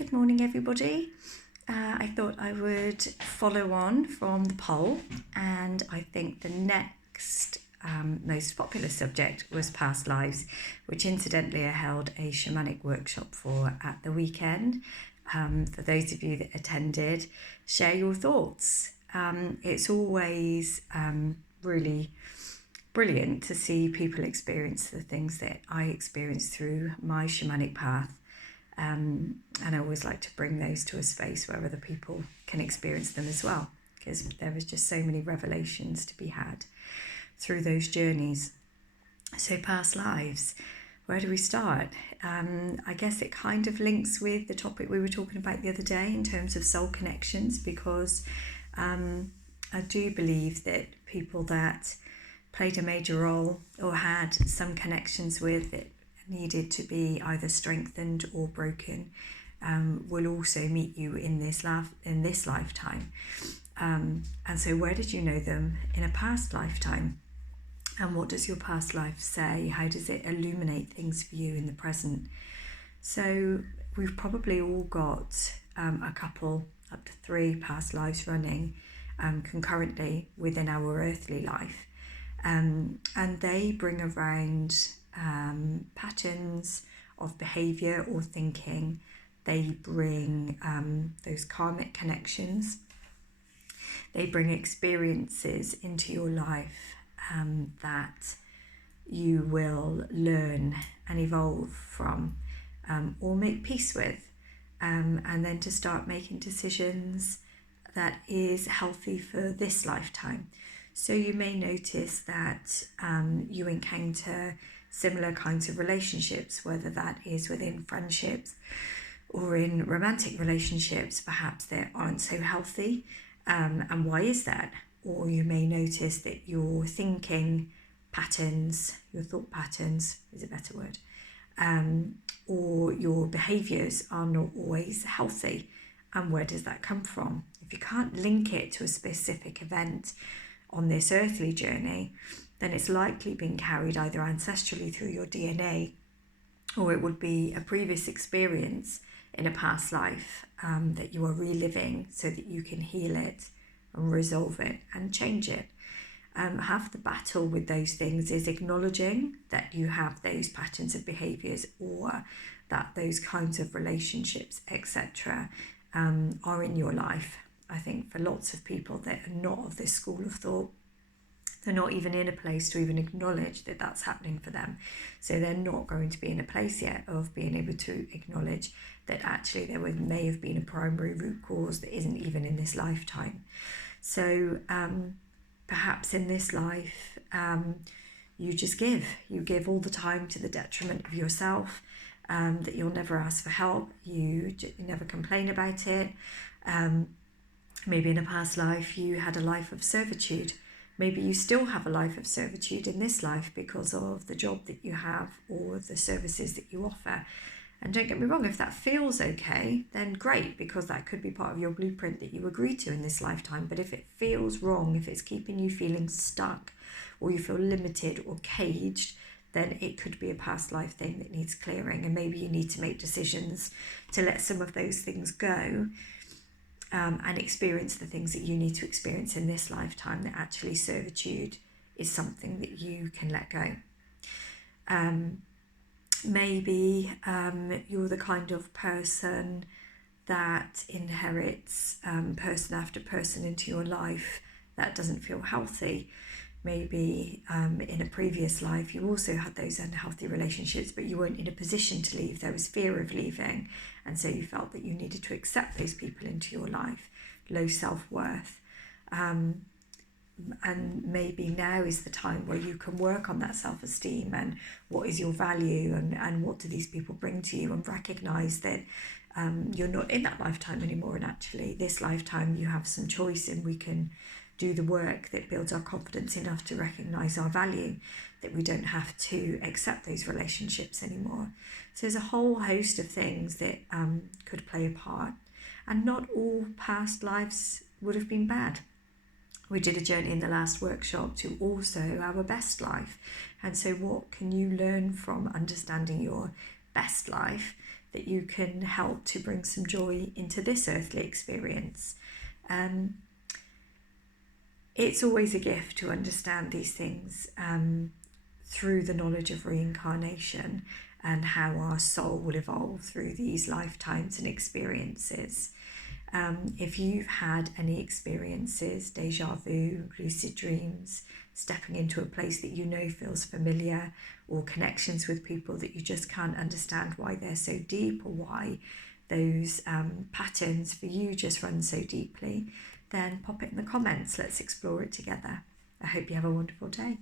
Good morning, everybody. I thought I would follow on from the poll, and I think the next most popular subject was past lives, which incidentally I held a shamanic workshop for at the weekend. For those of you that attended, share your thoughts. It's always really brilliant to see people experience the things that I experienced through my shamanic path. And I always like to bring those to a space where other people can experience them as well, because there is just so many revelations to be had through those journeys. So past lives, where do we start? I guess it kind of links with the topic we were talking about the other day in terms of soul connections, because I do believe that people that played a major role or had some connections with it needed to be either strengthened or broken will also meet you in this lifetime. And so where did you know them in a past lifetime? And what does your past life say? How does it illuminate things for you in the present? So we've probably all got a couple, up to 3 past lives running concurrently within our earthly life. And they bring around patterns of behaviour or thinking. They bring those karmic connections. They bring experiences into your life that you will learn and evolve from or make peace with, and then to start making decisions that is healthy for this lifetime. So you may notice that you encounter similar kinds of relationships, whether that is within friendships or in romantic relationships, perhaps that aren't so healthy. And why is that? Or you may notice that your thinking patterns, your thought patterns is a better word, or your behaviours are not always healthy. And where does that come from? If you can't link it to a specific event on this earthly journey, then it's likely being carried either ancestrally through your DNA, or it would be a previous experience in a past life that you are reliving so that you can heal it and resolve it and change it. Half the battle with those things is acknowledging that you have those patterns of behaviours, or that those kinds of relationships, etc., are in your life. I think for lots of people that are not of this school of thought, they're not even in a place to even acknowledge that that's happening for them. So they're not going to be in a place yet of being able to acknowledge that actually there may have been a primary root cause that isn't even in this lifetime. So perhaps in this life, you just give. You give all the time to the detriment of yourself, that you'll never ask for help. You never complain about it. Maybe in a past life you had a life of servitude. Maybe you still have a life of servitude in this life because of the job that you have or the services that you offer. And don't get me wrong, if that feels okay, then great, because that could be part of your blueprint that you agreed to in this lifetime. But if it feels wrong, if it's keeping you feeling stuck, or you feel limited or caged, then it could be a past life thing that needs clearing. And maybe you need to make decisions to let some of those things go, and experience the things that you need to experience in this lifetime, that actually servitude is something that you can let go. Maybe you're the kind of person that inherits person after person into your life that doesn't feel healthy. Maybe in a previous life you also had those unhealthy relationships, but you weren't in a position to leave. There was fear of leaving, and so you felt that you needed to accept those people into your life. Low self-worth. And maybe now is the time where you can work on that self-esteem and what is your value, and what do these people bring to you, and recognise that you're not in that lifetime anymore, and actually this lifetime you have some choice, and we can do the work that builds our confidence enough to recognise our value, that we don't have to accept those relationships anymore. So there's a whole host of things that could play a part, and not all past lives would have been bad. We did a journey in the last workshop to also our best life. And so what can you learn from understanding your best life that you can help to bring some joy into this earthly experience. It's always a gift to understand these things through the knowledge of reincarnation and how our soul will evolve through these lifetimes and experiences. If you've had any experiences, deja vu, lucid dreams, stepping into a place that you know feels familiar, or connections with people that you just can't understand why they're so deep, or why those patterns for you just run so deeply, then pop it in the comments. Let's explore it together. I hope you have a wonderful day.